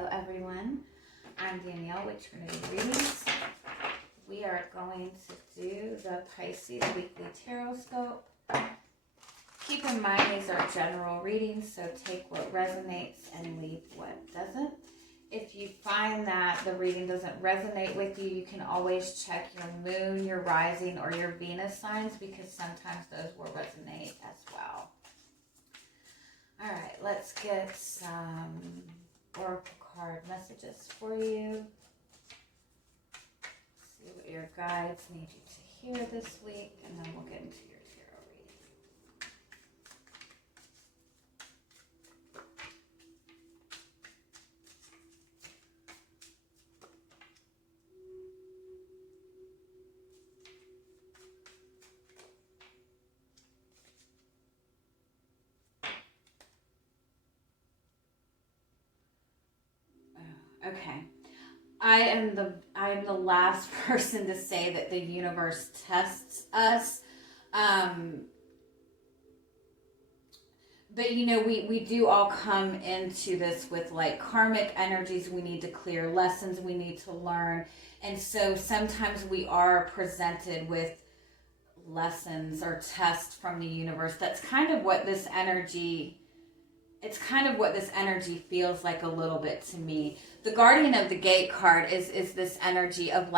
Hello everyone, I'm Danielle with Trinity Readings. We are going to do the Pisces Weekly Tarotscope. Keep in mind these are general readings, so take what resonates and leave what doesn't. If you find that the reading doesn't resonate with you, you can always check your moon, your rising, or your Venus signs because sometimes those will resonate as well. All right, let's get some oracle card messages for you. See what your guides need you to hear this week, and then we'll get into your tarot reading. Okay. I am the last person to say that the universe tests us. But you know, we do all come into this with like karmic energies we need to clear, lessons we need to learn. And so sometimes we are presented with lessons or tests from the universe. That's kind of what this energy feels like a little bit to me. The Guardian of the Gate card is this energy of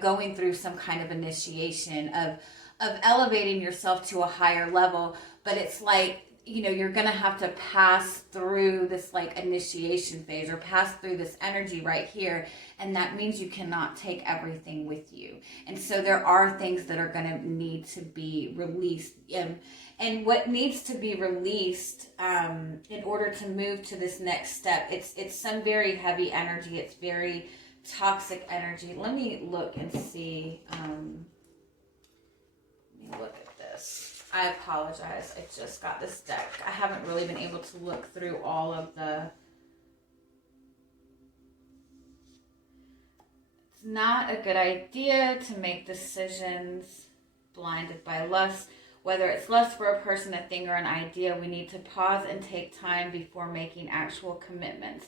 going through some kind of initiation of elevating yourself to a higher level, but it's like, you're going to have to pass through this like initiation phase or pass through this energy right here, and that means you cannot take everything with you. And so there are things that are going to need to be released. And what needs to be released in order to move to this next step, it's some very heavy energy. It's very toxic energy. Let me look and see. Let me look at this. I apologize. I just got this deck. I haven't really been able to look through all of the... It's not a good idea to make decisions blinded by lust. Whether it's lust for a person, a thing, or an idea, we need to pause and take time before making actual commitments.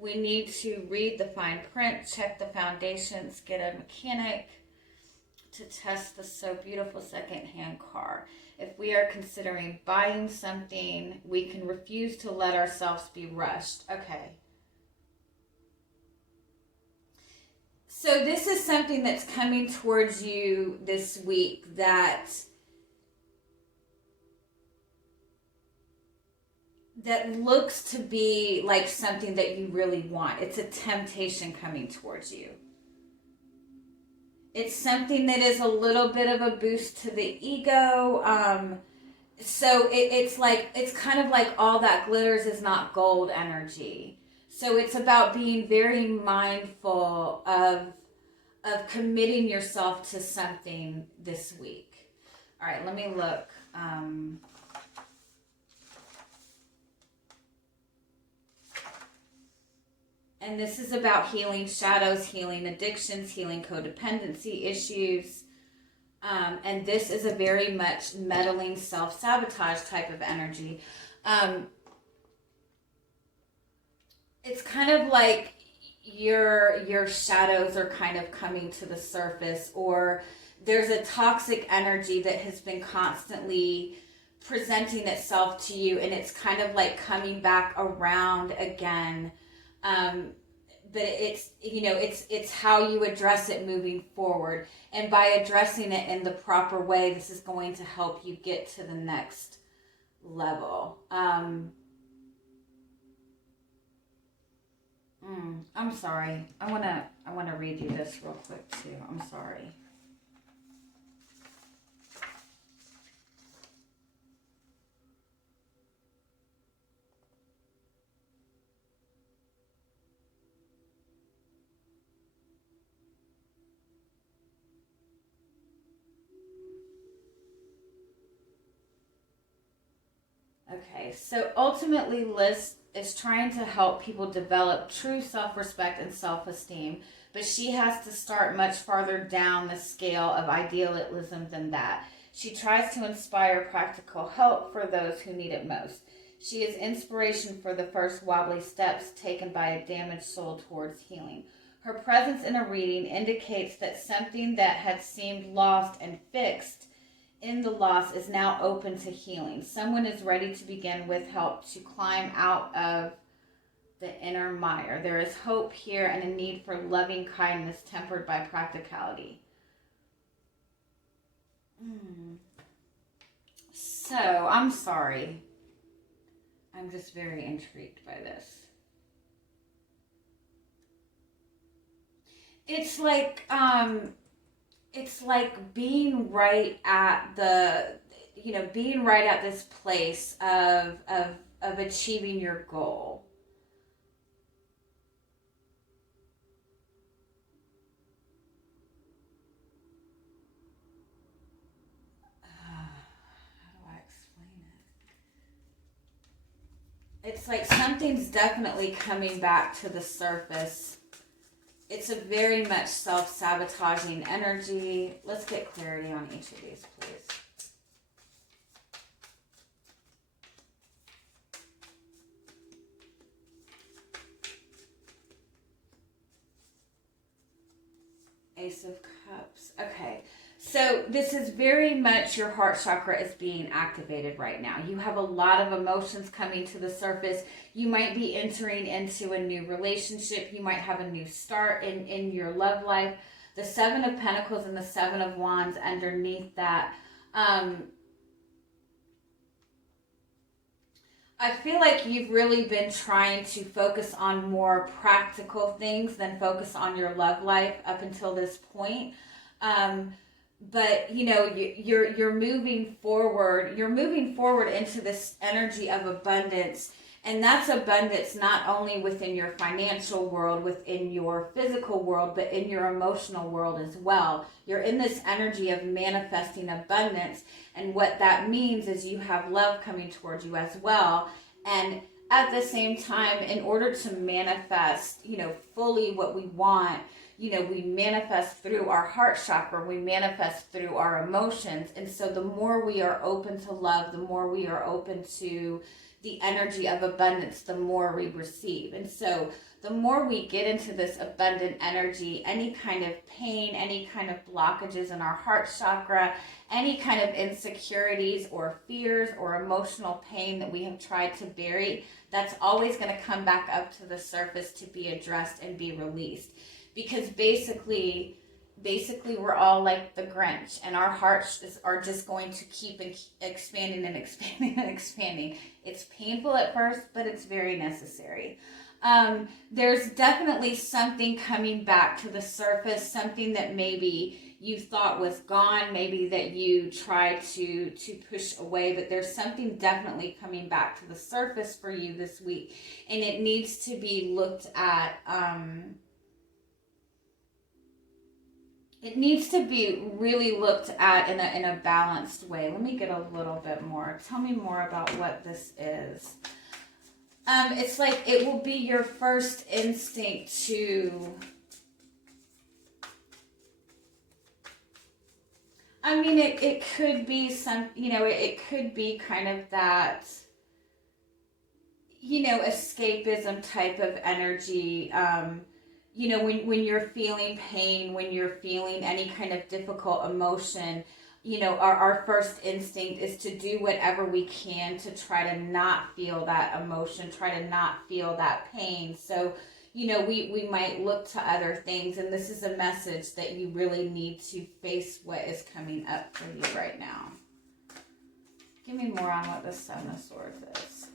We need to read the fine print, check the foundations, get a mechanic to test the So Beautiful secondhand car. If we are considering buying something, we can refuse to let ourselves be rushed. Okay. So this is something that's coming towards you this week that looks to be like something that you really want. It's a temptation coming towards you. It's something that is a little bit of a boost to the ego. So it's kind of like all that glitters is not gold energy. So it's about being very mindful of committing yourself to something this week. All right, let me look. And this is about healing shadows, healing addictions, healing codependency issues. And this is a very much meddling, self-sabotage type of energy. It's kind of like your shadows are kind of coming to the surface, or there's a toxic energy that has been constantly presenting itself to you, and it's kind of like coming back around again. But it's how you address it moving forward. And by addressing it in the proper way, this is going to help you get to the next level. I'm sorry. I want to read you this real quick too. I'm sorry. Okay, so ultimately Liz is trying to help people develop true self-respect and self-esteem, but she has to start much farther down the scale of idealism than that. She tries to inspire practical help for those who need it most. She is inspiration for the first wobbly steps taken by a damaged soul towards healing. Her presence in a reading indicates that something that had seemed lost and fixed in the loss is now open to healing. Someone is ready to begin with help to climb out of the inner mire. There is hope here and a need for loving kindness tempered by practicality. So, I'm sorry. I'm just very intrigued by this. It's like being right at being right at this place of achieving your goal. It's like something's definitely coming back to the surface. It's a very much self-sabotaging energy. Let's get clarity on each of these, please. Ace of Cups. Okay. So this is very much your heart chakra is being activated right now. You have a lot of emotions coming to the surface. You might be entering into a new relationship. You might have a new start in your love life. The Seven of Pentacles and the Seven of Wands underneath that. I feel like you've really been trying to focus on more practical things than focus on your love life up until this point. But you're moving forward. You're moving forward into this energy of abundance, and that's abundance not only within your financial world, within your physical world, but in your emotional world as well. You're in this energy of manifesting abundance, and what that means is you have love coming towards you as well. And at the same time, in order to manifest, fully what we want, we manifest through our heart chakra, we manifest through our emotions. And so the more we are open to love, the more we are open to the energy of abundance, the more we receive. And so the more we get into this abundant energy, any kind of pain, any kind of blockages in our heart chakra, any kind of insecurities or fears or emotional pain that we have tried to bury, that's always going to come back up to the surface to be addressed and be released. Because basically we're all like the Grinch, and our hearts are just going to keep expanding and expanding and expanding. It's painful at first, but it's very necessary. There's definitely something coming back to the surface, something that maybe you thought was gone, maybe that you tried to push away, but there's something definitely coming back to the surface for you this week, and it needs to be looked at. It needs to be really looked at in a balanced way. Let me get a little bit more. Tell me more about what this is. It's like it will be your first instinct to... I mean, it could be some, it could be kind of that, escapism type of energy. When you're feeling pain, when you're feeling any kind of difficult emotion, our first instinct is to do whatever we can to try to not feel that emotion, try to not feel that pain. So, we might look to other things, and this is a message that you really need to face what is coming up for you right now. Give me more on what the Seven of Swords is.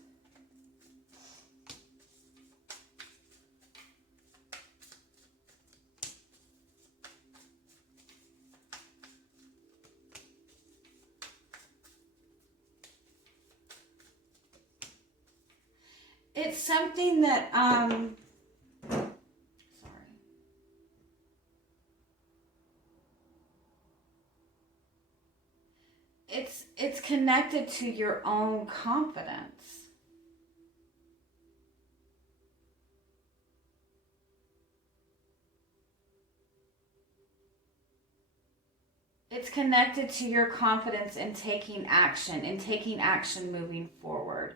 It's something that, it's connected to your own confidence. It's connected to your confidence in taking action moving forward.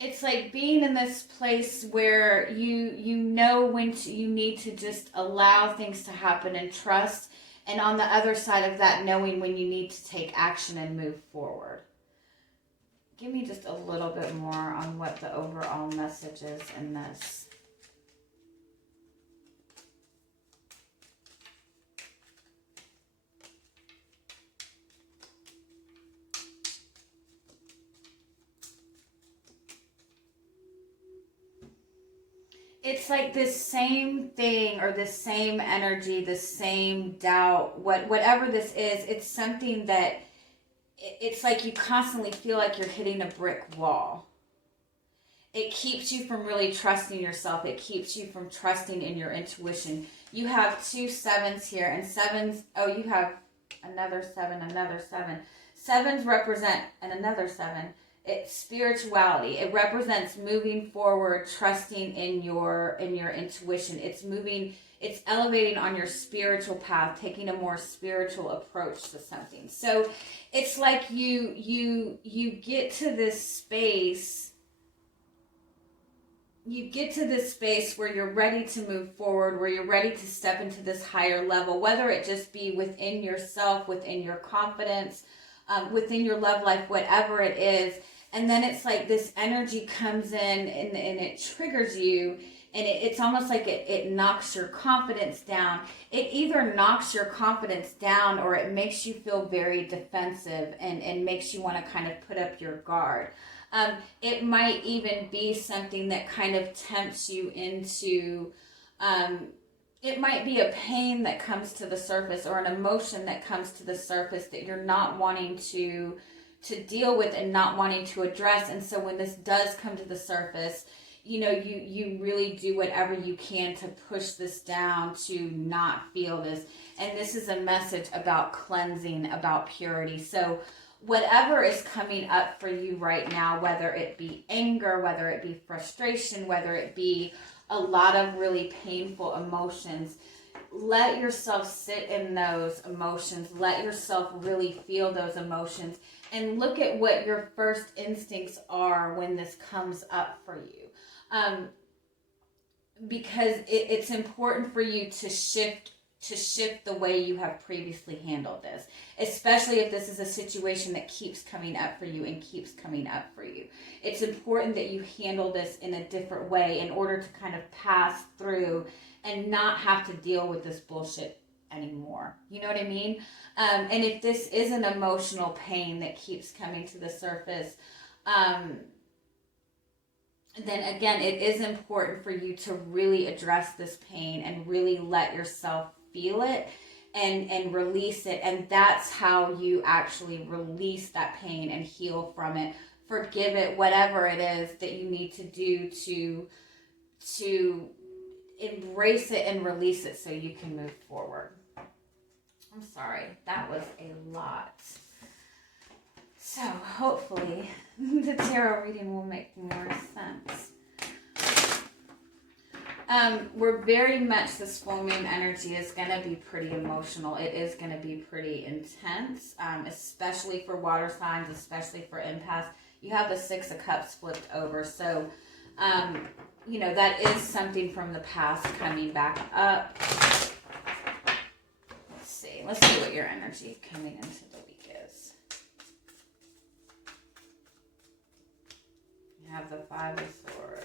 it's like being in this place where you know when you need to just allow things to happen and trust, and on the other side of that, knowing when you need to take action and move forward. Give me just a little bit more on what the overall message is in this. It's like this same thing, or this same energy, this same doubt, whatever this is, it's something that it's like you constantly feel like you're hitting a brick wall. It keeps you from really trusting yourself. It keeps you from trusting in your intuition. You have 2 sevens here, and sevens, oh, you have another 7, another 7. Sevens represent, and another 7. It's spirituality. It represents moving forward, trusting in your intuition. It's elevating on your spiritual path, taking a more spiritual approach to something. So it's like you get to this space. You get to this space where you're ready to move forward, where you're ready to step into this higher level, whether it just be within yourself, within your confidence, within your love life, whatever it is. And then it's like this energy comes in and it triggers you, and it's almost like it knocks your confidence down. It either knocks your confidence down, or it makes you feel very defensive and makes you want to kind of put up your guard. It might even be something that kind of tempts you into, it might be a pain that comes to the surface, or an emotion that comes to the surface that you're not wanting to deal with and not wanting to address. And so when this does come to the surface, you really do whatever you can to push this down, to not feel this. And this is a message about cleansing, about purity. So whatever is coming up for you right now, whether it be anger, whether it be frustration, whether it be a lot of really painful emotions, let yourself sit in those emotions. Let yourself really feel those emotions, and look at what your first instincts are when this comes up for you. Because it's important for you to shift the way you have previously handled this, especially if this is a situation that keeps coming up for you and keeps coming up for you. It's important that you handle this in a different way in order to kind of pass through and not have to deal with this bullshit anymore. You know what I mean? And if this is an emotional pain that keeps coming to the surface, then again, it is important for you to really address this pain and really let yourself feel it and release it. And that's how you actually release that pain and heal from it. Forgive it, whatever it is that you need to do to embrace it and release it so you can move forward. I'm sorry, that was a lot. So hopefully the tarot reading will make more sense. We're very much, this full moon energy is going to be pretty emotional. It is going to be pretty intense, especially for water signs, especially for empaths. You have the 6 of Cups flipped over. So, that is something from the past coming back up. Let's see what your energy coming into the week is. You have the 5 of Swords.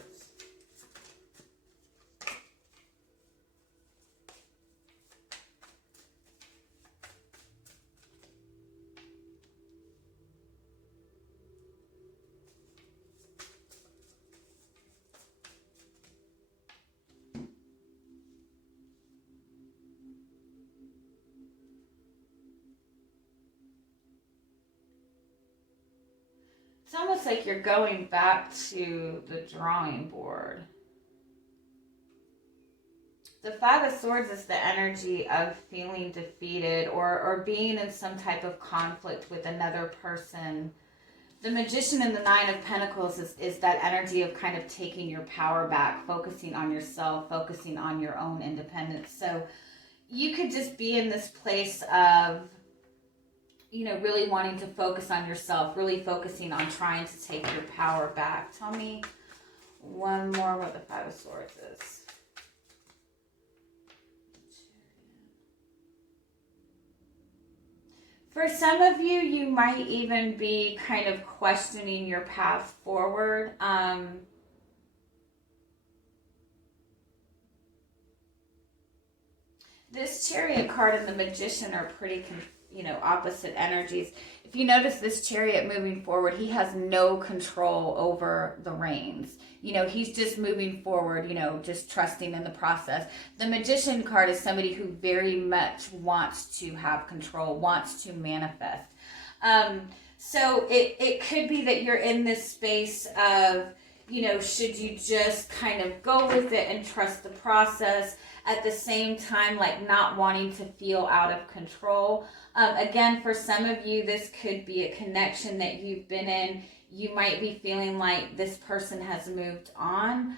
It's almost like you're going back to the drawing board. The 5 of Swords is the energy of feeling defeated or being in some type of conflict with another person. The Magician and the 9 of Pentacles is that energy of kind of taking your power back, focusing on yourself, focusing on your own independence. So you could just be in this place of, really wanting to focus on yourself, really focusing on trying to take your power back. Tell me one more what the Five of Swords is. For some of you, you might even be kind of questioning your path forward. This Chariot card and the Magician are pretty, opposite energies. If you notice this Chariot moving forward, he has no control over the reins. He's just moving forward, just trusting in the process. The Magician card is somebody who very much wants to have control, wants to manifest. So it could be that you're in this space of, should you just kind of go with it and trust the process, at the same time, like not wanting to feel out of control. Again, for some of you, this could be a connection that you've been in. You might be feeling like this person has moved on,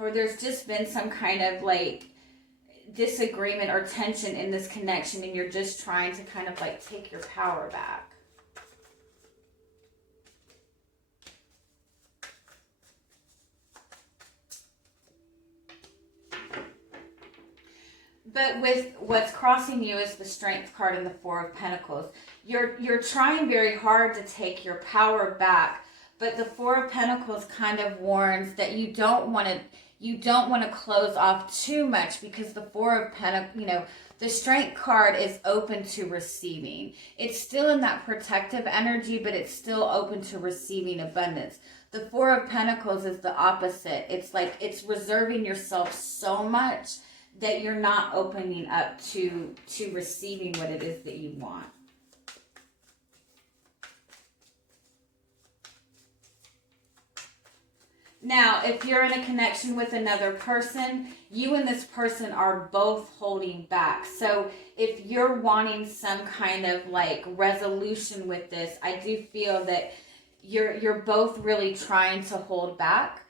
or there's just been some kind of like disagreement or tension in this connection, and you're just trying to kind of like take your power back. But with what's crossing you is the Strength card and the Four of Pentacles. You're trying very hard to take your power back, but the Four of Pentacles kind of warns that you don't want to close off too much, because the Four of Pentacles, the Strength card is open to receiving. It's still in that protective energy, but it's still open to receiving abundance. The Four of Pentacles is the opposite. It's like it's reserving yourself so much that you're not opening up to receiving what it is that you want. Now, if you're in a connection with another person, you and this person are both holding back. So if you're wanting some kind of like resolution with this, I do feel that you're both really trying to hold back.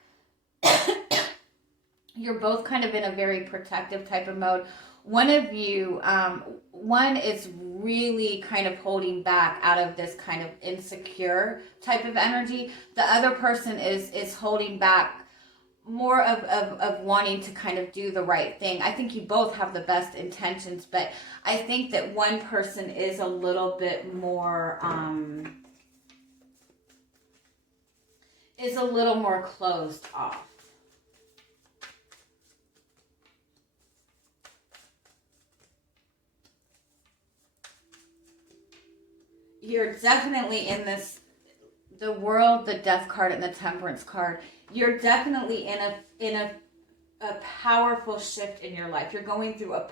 You're both kind of in a very protective type of mode. One of you, one is really kind of holding back out of this kind of insecure type of energy. The other person is holding back more of wanting to kind of do the right thing. I think you both have the best intentions, but I think that one person is a little bit more, closed off. You're definitely in this, the World, the Death card, and the Temperance card. You're definitely in a powerful shift in your life. You're going through a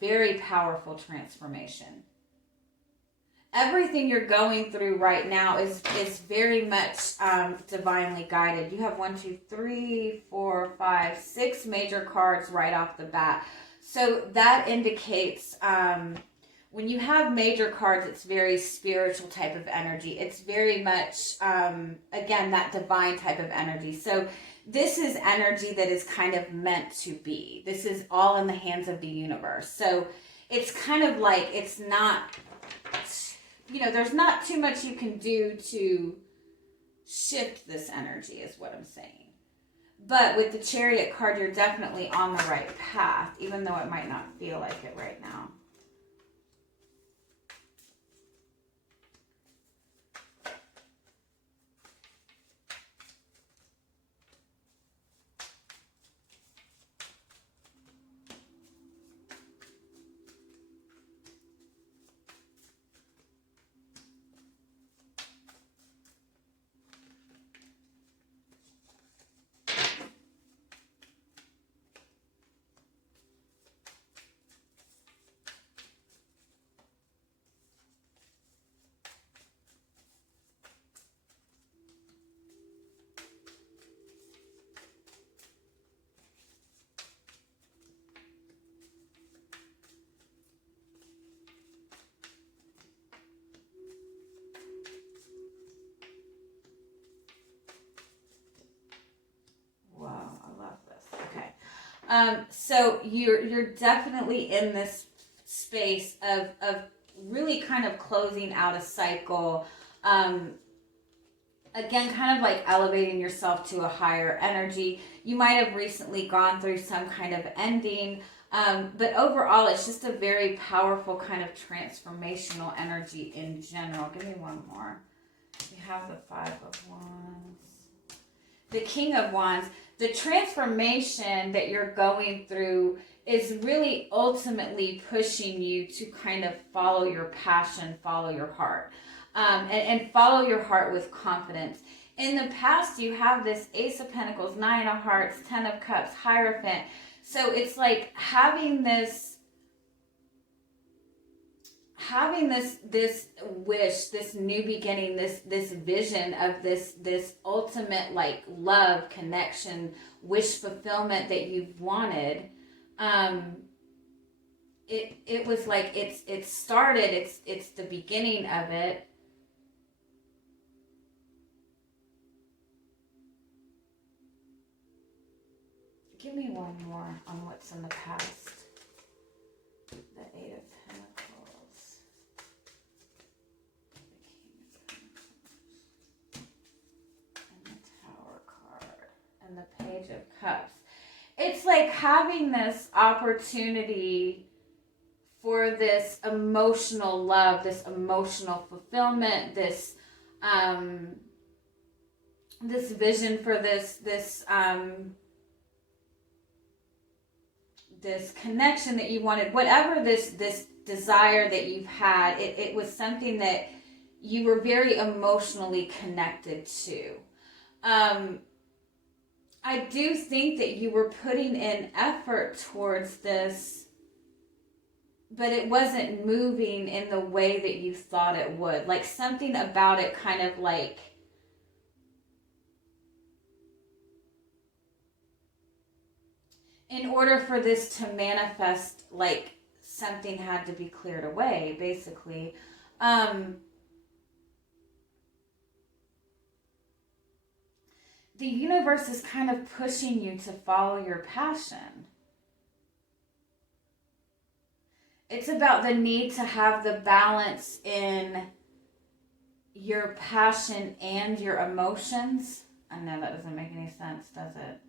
very powerful transformation. Everything you're going through right now is very much divinely guided. You have 1, 2, 3, 4, 5, 6 major cards right off the bat. So that indicates when you have major cards, it's very spiritual type of energy. It's very much, again, that divine type of energy. So this is energy that is kind of meant to be. This is all in the hands of the universe. So it's kind of like, it's not, there's not too much you can do to shift this energy is what I'm saying. But with the Chariot card, you're definitely on the right path, even though it might not feel like it right now. So you're definitely in this space of really kind of closing out a cycle. Again, kind of like elevating yourself to a higher energy. You might have recently gone through some kind of ending, but overall, it's just a very powerful kind of transformational energy in general. Give me one more. We have the Five of Wands. The King of Wands. The transformation that you're going through is really ultimately pushing you to kind of follow your passion, follow your heart. And follow your heart with confidence. In the past, you have this Ace of Pentacles, Nine of Hearts, Ten of Cups, Hierophant. So it's like having this wish, this new beginning, this vision of this ultimate like love, connection, wish fulfillment that you've wanted. It was like it started. It's the beginning of it. Give me one more on what's in the past. The Eight of Pentacles. The King of Pentacles. And the Tower card. And the Page of Cups. It's like having this opportunity for this emotional love, this emotional fulfillment, this vision for this connection that you wanted, whatever this desire that you've had, it was something that you were very emotionally connected to. I do think that you were putting in effort towards this, but it wasn't moving in the way that you thought it would. Like something about it kind of like in order for this to manifest, like something had to be cleared away, basically. The universe is kind of pushing you to follow your passion. It's about the need to have the balance in your passion and your emotions. I know that doesn't make any sense, does it?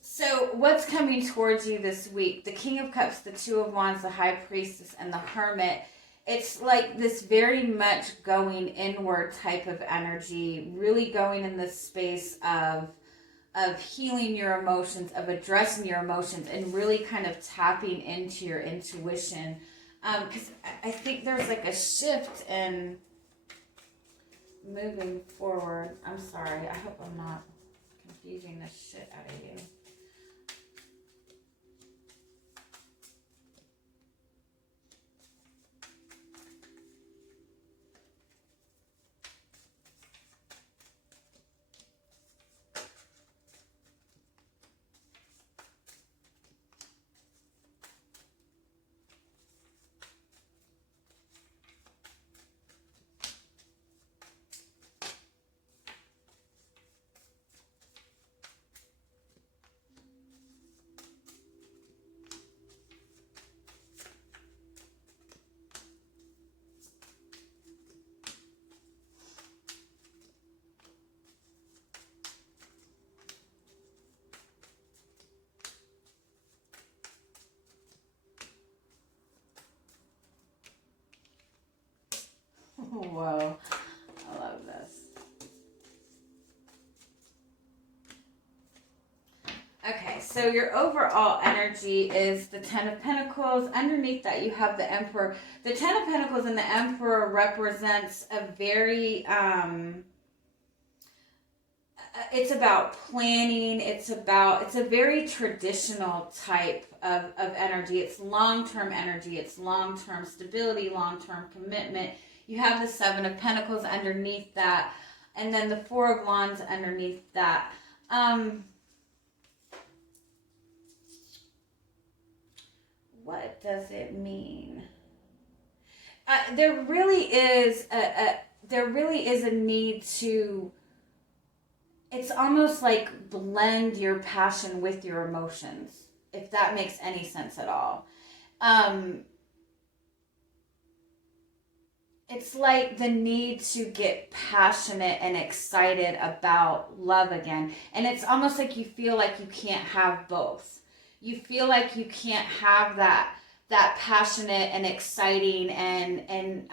So what's coming towards you this week? The King of Cups, the Two of Wands, the High Priestess, and the Hermit. It's like this very much going inward type of energy, really going in this space of healing your emotions, of addressing your emotions, and really kind of tapping into your intuition. Because I think there's like a shift in moving forward. I'm sorry. I hope I'm not confusing the shit out of you. Whoa, I love this. Okay, so your overall energy is the Ten of Pentacles. Underneath that, you have the Emperor. The Ten of Pentacles and the Emperor represents a very, it's about planning. It's a very traditional type of energy. It's long-term energy. It's long-term stability, long-term commitment. You have the Seven of Pentacles underneath that, and then the Four of Wands underneath that. What does it mean? There really is a need to. It's almost like blend your passion with your emotions. if that makes any sense at all. It's like the need to get passionate and excited about love again. And it's almost like you feel like you can't have both. You feel like you can't have that passionate and exciting and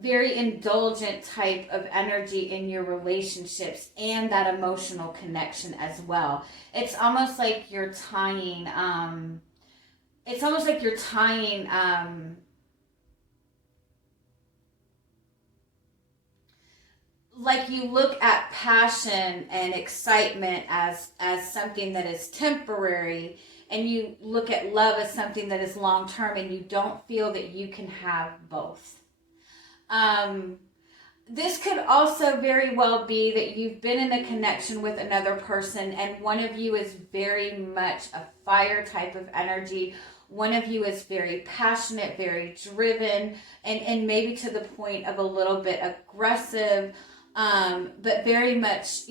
very indulgent type of energy in your relationships and that emotional connection as well. It's almost like you're tying like you look at passion and excitement as something that is temporary, and you look at love as something that is long term, and you don't feel that you can have both. This could also very well be that you've been in a connection with another person, and one of you is very much a fire type of energy. One of you is very passionate, very driven, and maybe to the point of a little bit aggressive, but very much,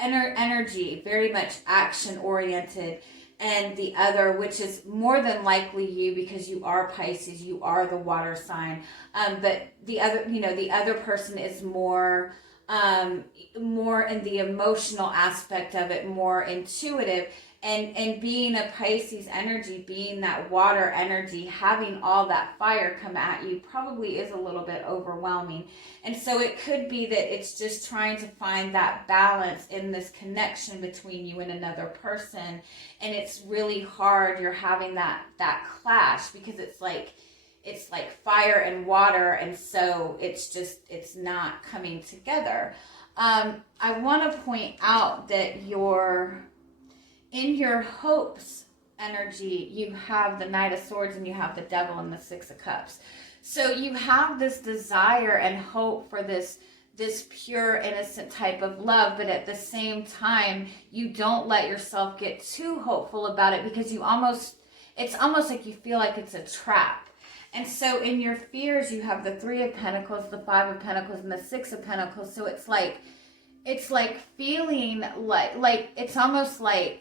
energy, very much action oriented. And the other, which is more than likely you, because you are Pisces, you are the water sign. But the other person is more in the emotional aspect of it, more intuitive. And being a Pisces energy, being that water energy, having all that fire come at you probably is a little bit overwhelming. And so it could be that it's just trying to find that balance in this connection between you and another person. And it's really hard. You're having that clash, because it's like fire and water. And so it's not coming together. I want to point out that in your hopes energy, you have the Knight of Swords and you have the Devil and the Six of Cups. So you have this desire and hope for this pure, innocent type of love, but at the same time, you don't let yourself get too hopeful about it, because it's almost like you feel like it's a trap. And so in your fears, you have the Three of Pentacles, the Five of Pentacles, and the Six of Pentacles. So it's like feeling like it's almost like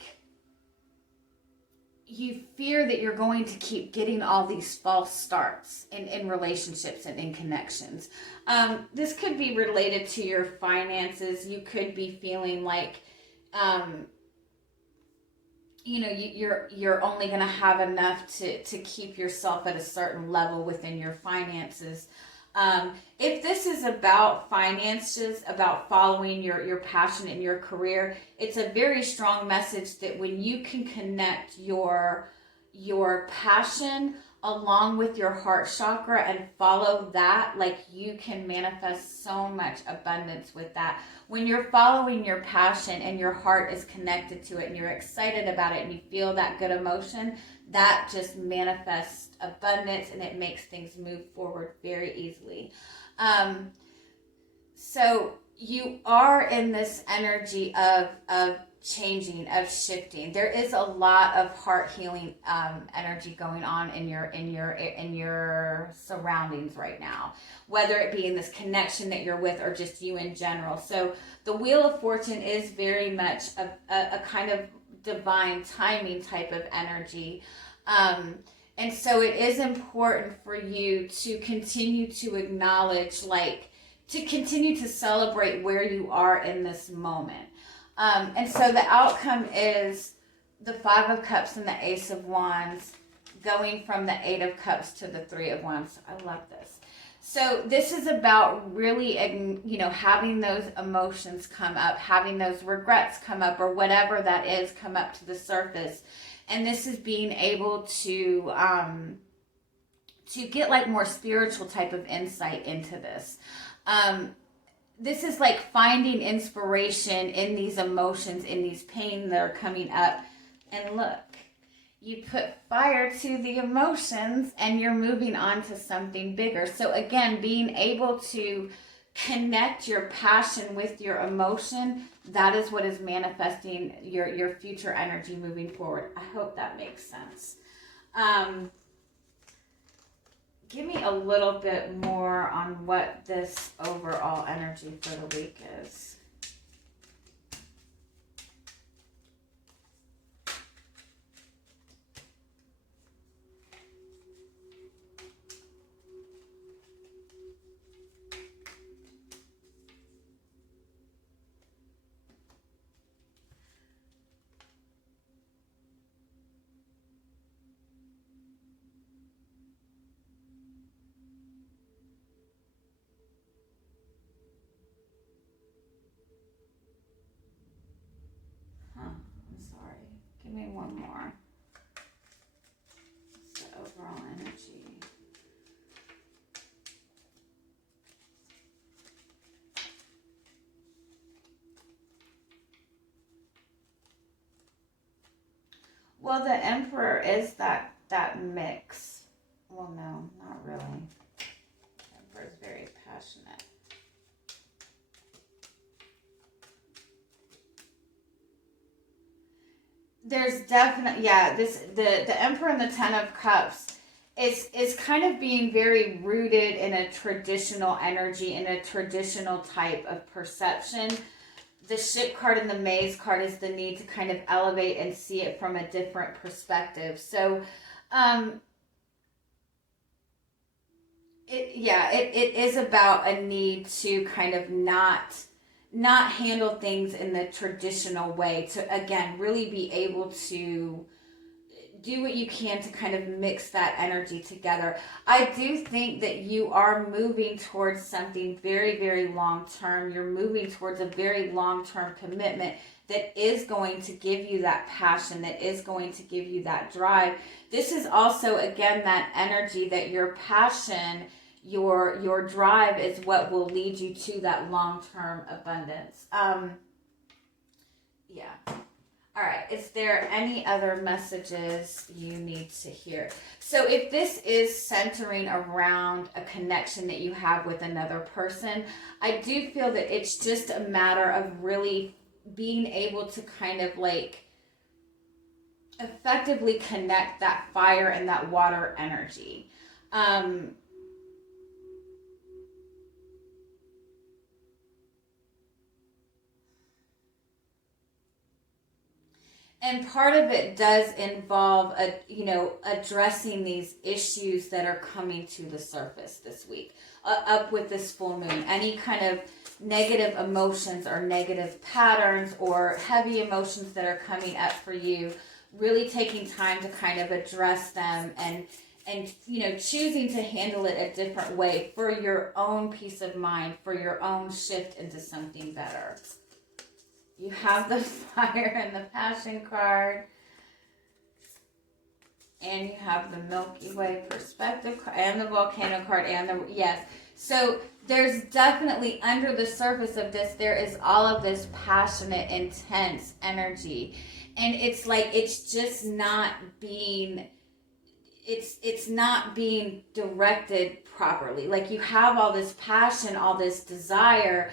you fear that you're going to keep getting all these false starts in relationships and in connections. This could be related to your finances. You could be feeling like, you're only going to have enough to keep yourself at a certain level within your finances. If this is about finances, about following your passion in your career, it's a very strong message that when you can connect your passion along with your heart chakra and follow that, like, you can manifest so much abundance with that. When you're following your passion and your heart is connected to it and you're excited about it and you feel that good emotion, that just manifests abundance and it makes things move forward very easily. So you are in this energy of changing, of shifting. There is a lot of heart healing energy going on in your surroundings right now, whether it be in this connection that you're with or just you in general. So the Wheel of Fortune is very much a kind of divine timing type of energy. And so it is important for you to continue to acknowledge, to continue to celebrate where you are in this moment. And so the outcome is the Five of Cups and the Ace of Wands, going from the Eight of Cups to the Three of Wands. I love this. So this is about really, having those emotions come up, having those regrets come up, or whatever that is come up to the surface. And this is being able to get more spiritual type of insight into this. This is like finding inspiration in these emotions, in these pain that are coming up. And look, you put fire to the emotions and you're moving on to something bigger. So again, being able to connect your passion with your emotion, that is what is manifesting your future energy moving forward. I hope that makes sense. Give me a little bit more on what this overall energy for the week is. Well, the Emperor is that mix. Well, no, not really. The Emperor is very passionate. There's definitely, yeah, the Emperor and the Ten of Cups is kind of being very rooted in a traditional energy, in a traditional type of perception. The Ship card and the Maze card is the need to kind of elevate and see it from a different perspective. So, it is about a need to kind of not handle things in the traditional way, to again really be able to do what you can to kind of mix that energy together. I do think that you are moving towards something very, very long term. You're moving towards a very long term commitment that is going to give you that passion, that is going to give you that drive. This is also, again, that energy that your passion, your drive is what will lead you to that long term abundance. Yeah. All right, is there any other messages you need to hear? So if this is centering around a connection that you have with another person, I do feel that it's just a matter of really being able to kind of like effectively connect that fire and that water energy. And part of it does involve addressing these issues that are coming to the surface this week, up with this full moon. Any kind of negative emotions or negative patterns or heavy emotions that are coming up for you, really taking time to kind of address them and choosing to handle it a different way for your own peace of mind, for your own shift into something better. You have the Fire and the Passion card. And you have the Milky Way Perspective card and the Volcano card and the, yes. So there's definitely, under the surface of this, there is all of this passionate, intense energy. And it's like, it's just not being, it's not being directed properly. Like, you have all this passion, all this desire,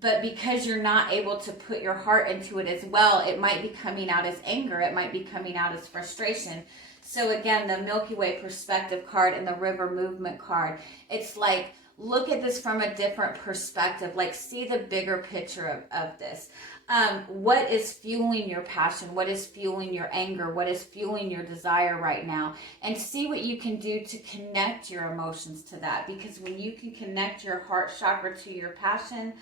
but because you're not able to put your heart into it as well, it might be coming out as anger. It might be coming out as frustration. So again, the Milky Way Perspective card and the River Movement card, it's like, look at this from a different perspective. Like, see the bigger picture of this. What is fueling your passion? What is fueling your anger? What is fueling your desire right now? And see what you can do to connect your emotions to that. Because when you can connect your heart chakra to your passion,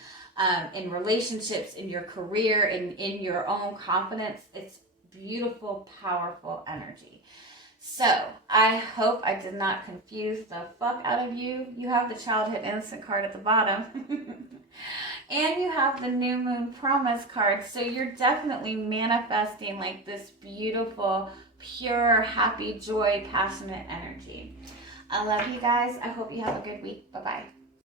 in relationships, in your career, in your own confidence, it's beautiful, powerful energy. So I hope I did not confuse the fuck out of you. You have the Childhood Innocent card at the bottom. And you have the New Moon Promise card. So you're definitely manifesting like this beautiful, pure, happy, joy, passionate energy. I love you guys. I hope you have a good week. Bye-bye.